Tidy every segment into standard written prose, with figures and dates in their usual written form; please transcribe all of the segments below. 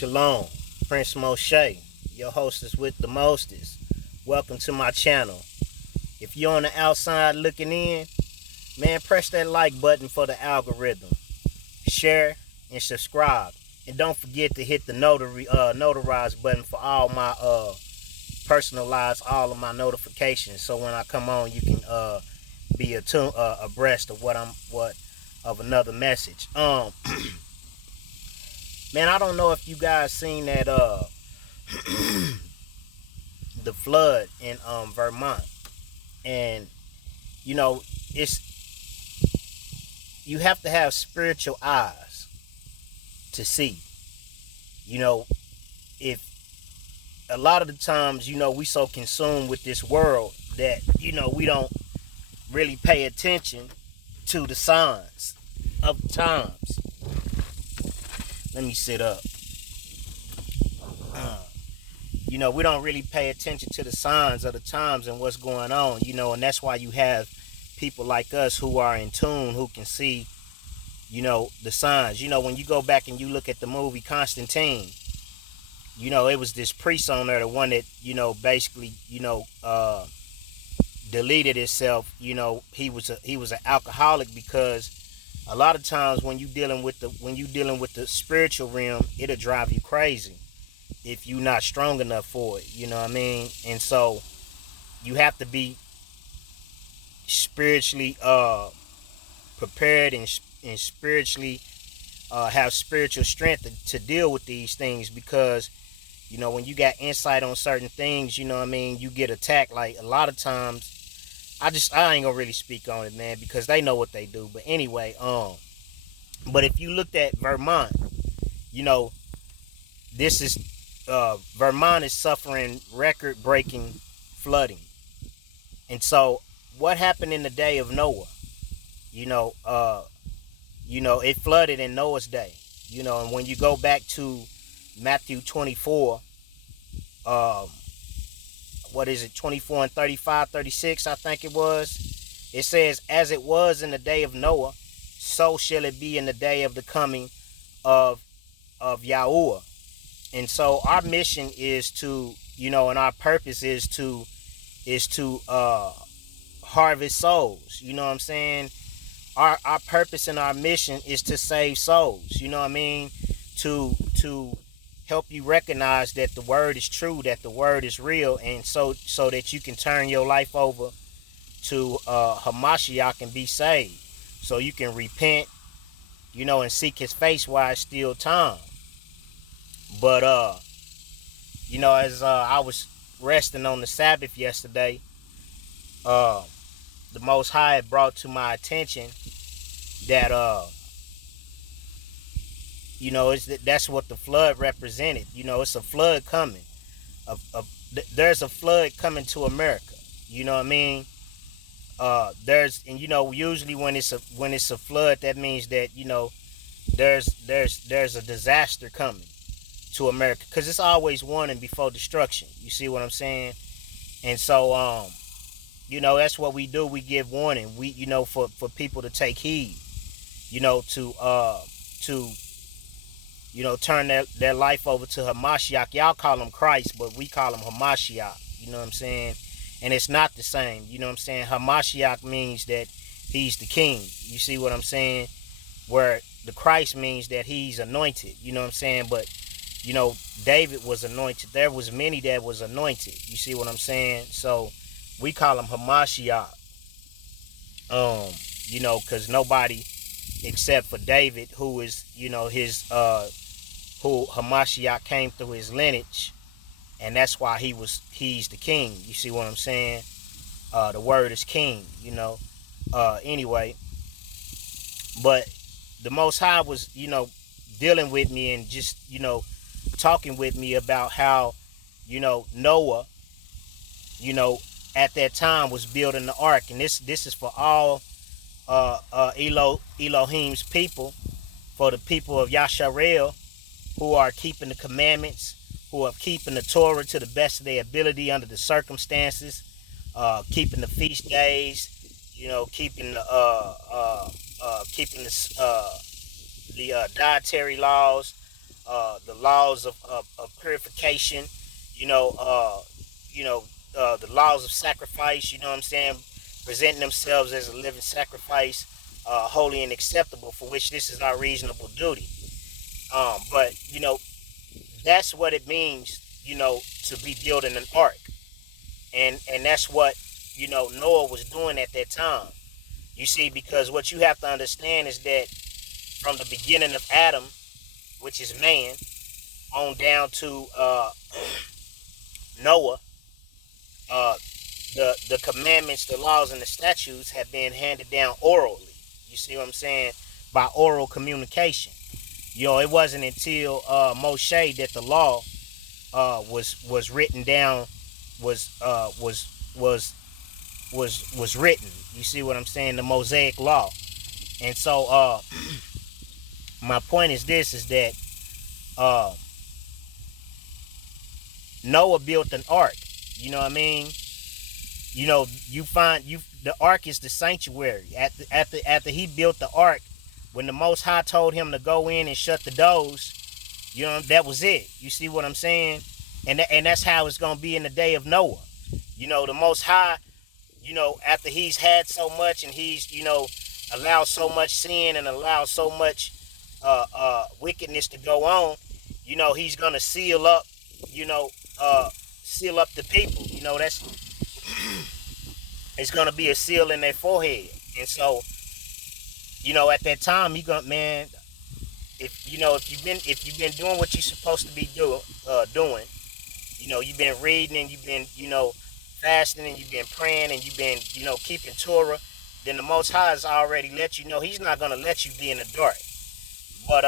Shalom, Prince Moshe, your hostess with the mostest. Welcome to my channel. If you're on the outside looking in, man, press that like button for the algorithm. Share and subscribe. And don't forget to hit the notarize button for all my personalize all of my notifications. So when I come on, you can be abreast of of another message. Man, I don't know if you guys seen that the flood in Vermont. And you know, it's you have to have spiritual eyes to see. You know, if a lot of the times, we so consumed with this world that, we don't really pay attention to the signs of the times. Let me sit up. We don't really pay attention to the signs of the times and what's going on, and that's why you have people like us who are in tune, who can see, the signs. When you go back and you look at the movie Constantine, it was this priest on there, the one that, basically, deleted itself. He was an alcoholic, because a lot of times when you dealing with the spiritual realm, it'll drive you crazy if you're not strong enough for it. You know what I mean? And so you have to be spiritually prepared and spiritually have spiritual strength to deal with these things, because when you got insight on certain things, you get attacked. Like a lot of times, I ain't gonna really speak on it, man, because they know what they do. But anyway, but if you looked at Vermont, this is Vermont is suffering record-breaking flooding. And so what happened in the day of Noah? It flooded in Noah's day. And when you go back to Matthew 24, 24 and 35, 36, I think it was. It says, as it was in the day of Noah, so shall it be in the day of the coming of Yahuah. And so our mission is to, and our purpose is to harvest souls. You know what I'm saying? Our purpose and our mission is to save souls. You know what I mean? To help you recognize that the word is true, that the word is real, and so that you can turn your life over to Hamashiach and be saved. So you can repent, and seek his face while it's still time. But as I was resting on the Sabbath yesterday, the Most High had brought to my attention that that's what the flood represented. It's a flood coming. There's a flood coming to America. You know what I mean? Usually when it's a flood, that means that there's a disaster coming to America, because it's always warning before destruction. You see what I'm saying? And so that's what we do. We give warning. We for people to take heed. To turn their life over to Hamashiach. Y'all call him Christ, but we call him Hamashiach. You know what I'm saying? And it's not the same. You know what I'm saying? Hamashiach means that he's the king. You see what I'm saying? Where the Christ means that he's anointed. You know what I'm saying? But, David was anointed. There was many that was anointed. You see what I'm saying? So we call him Hamashiach. Because nobody except for David, who is, who Hamashiach came through his lineage, and that's why he's the king. You see what I'm saying? The word is king, anyway. But the Most High was, dealing with me and just, talking with me about how, Noah, at that time was building the ark. And this is for all Elohim's people, for the people of Yasharel, who are keeping the commandments, who are keeping the Torah to the best of their ability under the circumstances, keeping the feast days, keeping the dietary laws, the laws of purification, you know, the laws of sacrifice, you know what I'm saying, presenting themselves as a living sacrifice, holy and acceptable, for which this is our reasonable duty. But, that's what it means, to be building an ark. And that's what, Noah was doing at that time. You see, because what you have to understand is that from the beginning of Adam, which is man, on down to Noah, uh, the commandments, the laws, and the statutes have been handed down orally. You see what I'm saying? By oral communication. It wasn't until Moshe that the law was written down, was written. You see what I'm saying? The Mosaic law. And so my point is this: is that Noah built an ark. You know what I mean? You find the ark is the sanctuary. After he built the ark, when the Most High told him to go in and shut the doors, that was it. You see what I'm saying? And that's how it's gonna be in the day of Noah. The Most High, after he's had so much and he's allowed so much sin and allowed so much wickedness to go on, he's gonna seal up the people. That's it's gonna be a seal in their forehead. And so, at that time, you gonna, man, if you've been doing what you're supposed to be doing, you've been reading and you've been fasting and you've been praying and you've been keeping Torah, then the Most High has already let you know he's not gonna let you be in the dark. But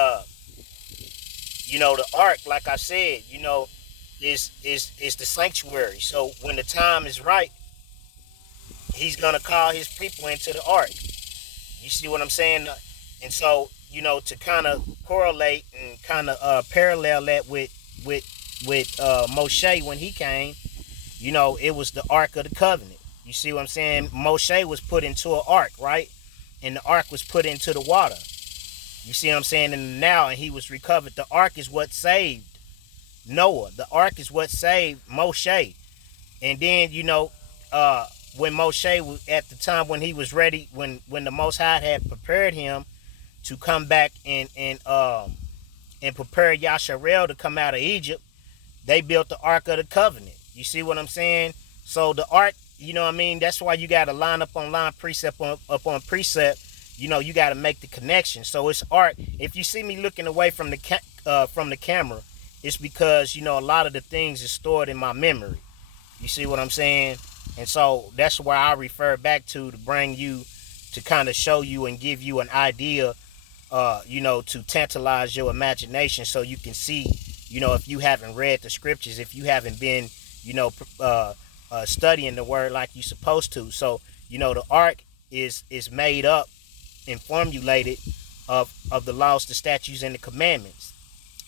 the ark, like I said, is the sanctuary. So when the time is right, he's gonna call his people into the ark. You see what I'm saying? And so, to kind of correlate and kind of parallel that with Moshe when he came, it was the Ark of the Covenant. You see what I'm saying? Moshe was put into an ark, right? And the ark was put into the water. You see what I'm saying? And he was recovered. The ark is what saved Noah. The ark is what saved Moshe. And then, when Moshe was at the time when he was ready, when the Most High had prepared him to come back and prepare Yasharel to come out of Egypt, they built the Ark of the Covenant. You see what I'm saying? So the ark, that's why you got to line up on line, precept up on precept. You got to make the connection. So it's ark. If you see me looking away from the camera, it's because a lot of the things is stored in my memory. You see what I'm saying? And so that's where I refer back to bring you, to kind of show you and give you an idea, to tantalize your imagination so you can see, if you haven't read the scriptures, if you haven't been, studying the word like you're supposed to. So, the ark is made up and formulated of the laws, the statutes, and the commandments.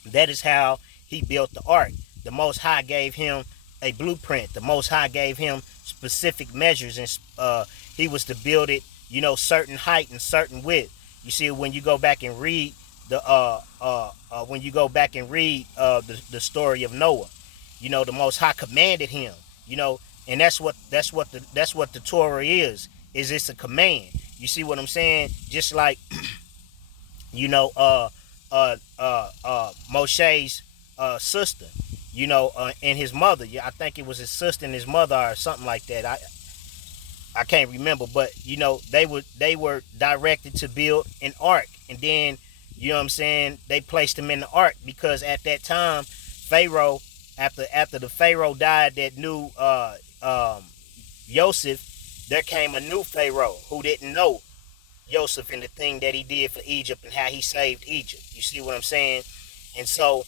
That is how he built the ark. The Most High gave him a blueprint. The Most High gave him specific measures, and he was to build it, certain height and certain width. You see, when you go back and read the story of Noah, the Most High commanded him, and that's what the Torah is it's a command. You see what I'm saying? Just like Moshe's sister, and his mother. I think it was his sister and his mother or something like that. I can't remember, but they were directed to build an ark, and then they placed him in the ark because at that time Pharaoh, after the Pharaoh died that knew Joseph, there came a new Pharaoh who didn't know Joseph and the thing that he did for Egypt and how he saved Egypt. You see what I'm saying? And so,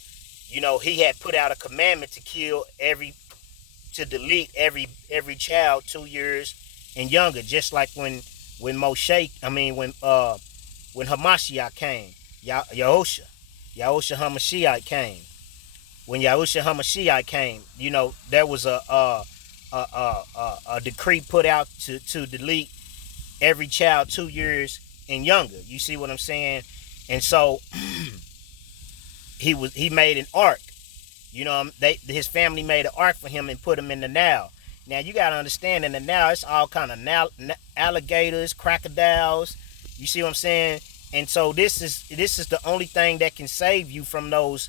he had put out a commandment to delete every child 2 years and younger, just like when Hamashiach came, Yahuah Hamashiach came. When Yahushua Hamashiach came, there was a decree put out to delete every child 2 years and younger. You see what I'm saying? And so he made an ark. His family made an ark for him and put him in the Nile. Now you gotta understand, in the Nile, it's all kind of alligators, crocodiles. You see what I'm saying? And so this is the only thing that can save you from those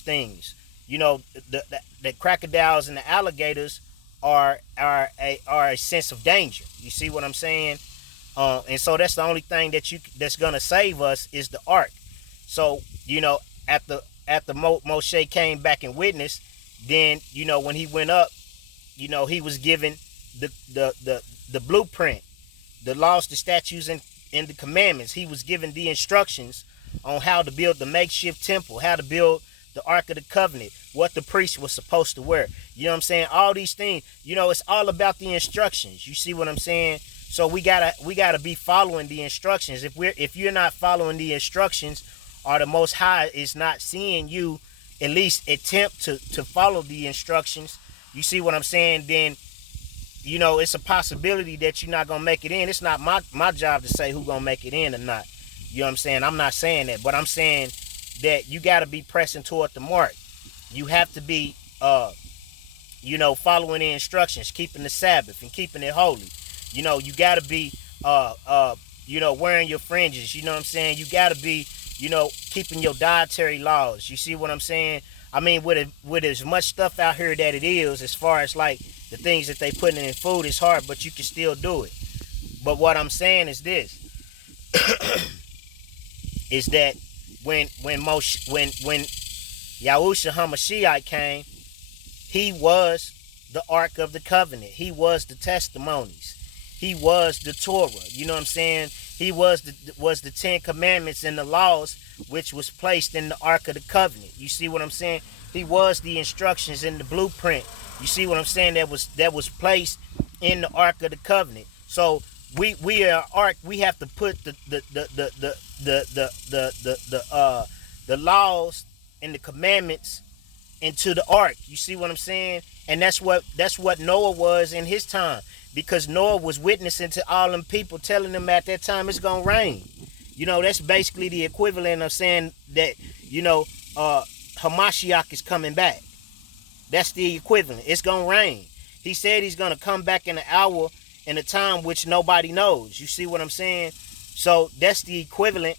things. The crocodiles and the alligators are a sense of danger. You see what I'm saying? And so that's the only thing that's gonna save us is the ark. So after Moshe came back and witnessed, then when he went up, he was given the blueprint, the laws, the statutes, and the commandments. He was given the instructions on how to build the makeshift temple, how to build the Ark of the Covenant, what the priest was supposed to wear. You know what I'm saying? All these things, it's all about the instructions. You see what I'm saying? So we gotta be following the instructions. If you're not following the instructions, or the Most High is not seeing you at least attempt to follow the instructions, you see what I'm saying? Then it's a possibility that you're not gonna make it in. It's not my job to say who's gonna make it in or not. You know what I'm saying? I'm not saying that, but I'm saying that you got to be pressing toward the mark. You have to be following the instructions, keeping the Sabbath and keeping it holy. You got to be wearing your fringes. You know what I'm saying? You got to be keeping your dietary laws. You see what I'm saying? I mean, with as much stuff out here that it is, as far as like the things that they putting in food, it's hard, but you can still do it. But what I'm saying is this: is that when Yahushua HaMashiach came, he was the Ark of the Covenant. He was the testimonies. He was the Torah. You know what I'm saying? He was the 10 Commandments and the laws which was placed in the Ark of the Covenant. You see what I'm saying? He was the instructions in the blueprint. You see what I'm saying? That was placed in the Ark of the Covenant. So we are ark. We have to put the laws and the commandments into the ark. You see what I'm saying? And that's what Noah was in his time, because Noah was witnessing to all them people, telling them at that time it's gonna rain. That's basically the equivalent of saying that Hamashiach is coming back. That's the equivalent. It's gonna rain. He said he's gonna come back in an hour, in a time which nobody knows. You see what I'm saying? So that's the equivalent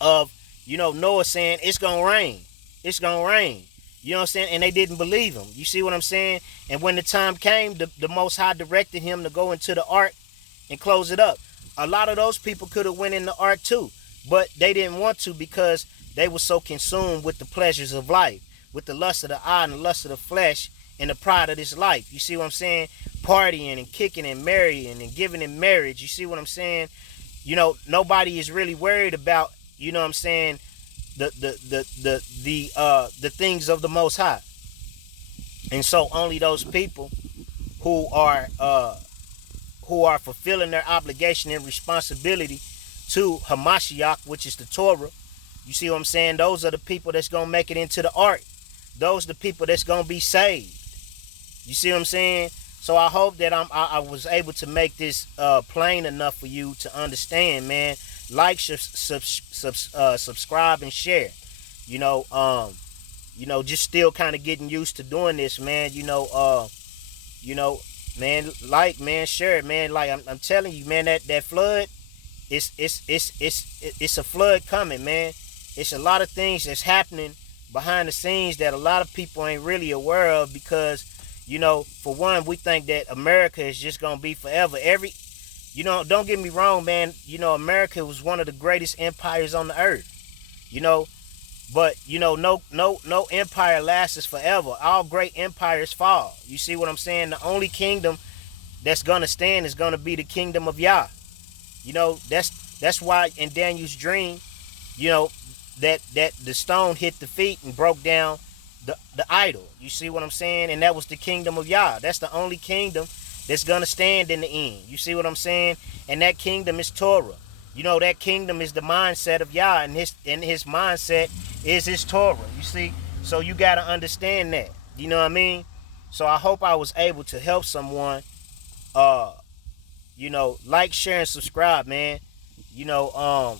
of Noah saying it's gonna rain. It's gonna rain. You know what I'm saying? And they didn't believe him. You see what I'm saying? And when the time came, the Most High directed him to go into the ark and close it up. A lot of those people could have went in the ark too, but they didn't want to, because they were so consumed with the pleasures of life, with the lust of the eye and the lust of the flesh and the pride of this life. You see what I'm saying? Partying and kicking and marrying and giving in marriage. You see what I'm saying? Nobody is really worried about, what I'm saying, the things of the Most High. And so only those people who are fulfilling their obligation and responsibility to Hamashiach, which is the Torah, you see what I'm saying? Those are the people that's gonna make it into the ark. Those are the people that's gonna be saved. You see what I'm saying? So I hope that I was able to make this plain enough for you to understand, man. Like, subscribe, and share. Just still kind of getting used to doing this, man. Man, like, man, share it, man. Like I'm telling you, man, that flood, it's a flood coming, man. It's a lot of things that's happening behind the scenes that a lot of people ain't really aware of, because for one, we think that America is just gonna be forever. Don't get me wrong, man. America was one of the greatest empires on the earth. But no empire lasts forever. All great empires fall. You see what I'm saying? The only kingdom that's gonna stand is gonna be the kingdom of Yah. That's why in Daniel's dream, that the stone hit the feet and broke down the idol. You see what I'm saying? And that was the kingdom of Yah. That's the only kingdom that's gonna stand in the end. You see what I'm saying? And that kingdom is Torah. That kingdom is the mindset of Yah, and his mindset is his Torah. You see? So you gotta understand that. You know what I mean? So I hope I was able to help someone. Like, share, and subscribe, man. The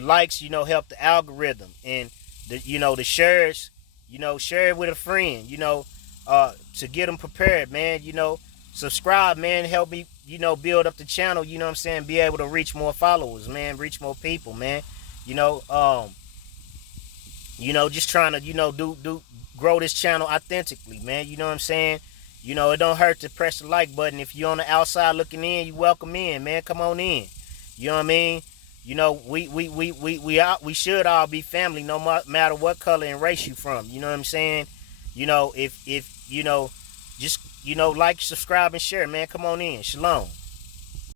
likes, help the algorithm. And the shares, share it with a friend, to get them prepared, man. Subscribe, man. Help me, build up the channel. You know what I'm saying? Be able to reach more followers, man. Reach more people, man. You know, um, just trying to, do grow this channel authentically, man. You know what I'm saying? It don't hurt to press the like button. If you're on the outside looking in, you welcome in, man. Come on in. You know what I mean? We should all be family, no matter what color and race you from. You know what I'm saying? If just like, subscribe, and share, man. Come on in. Shalom.